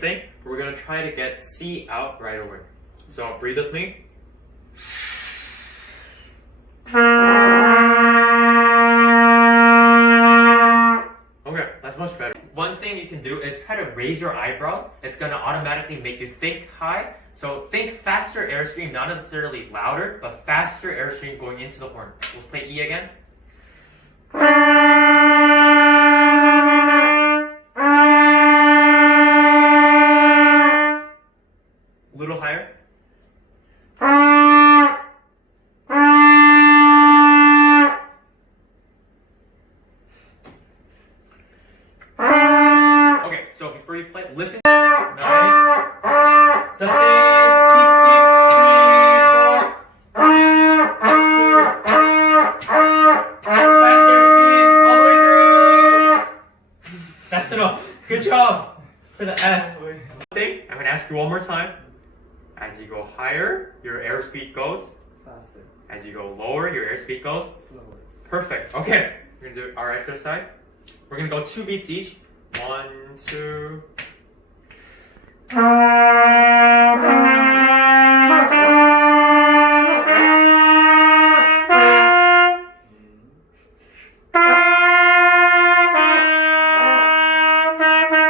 thing, we're gonna try to get C out right away. So breathe with me. Okay, that's much better. One thing you can do is try to raise your eyebrows. It's gonna automatically make you think high. So think faster airstream, not necessarily louder, but faster airstream going into the horn. Let's play E again. A little higher. Okay, so before you play, listen. Nice. Sustain. Keep. 3, 4. Faster speed all the way through. That's enough. Good job for the F. Thing. I'm gonna ask you one more time. As you go higher, your airspeed goes Faster. As you go lower, your airspeed goes Slower. perfect. Okay, we're gonna do our exercise. We're gonna go 2 beats each. 1, 2.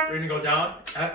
We're gonna go down, F.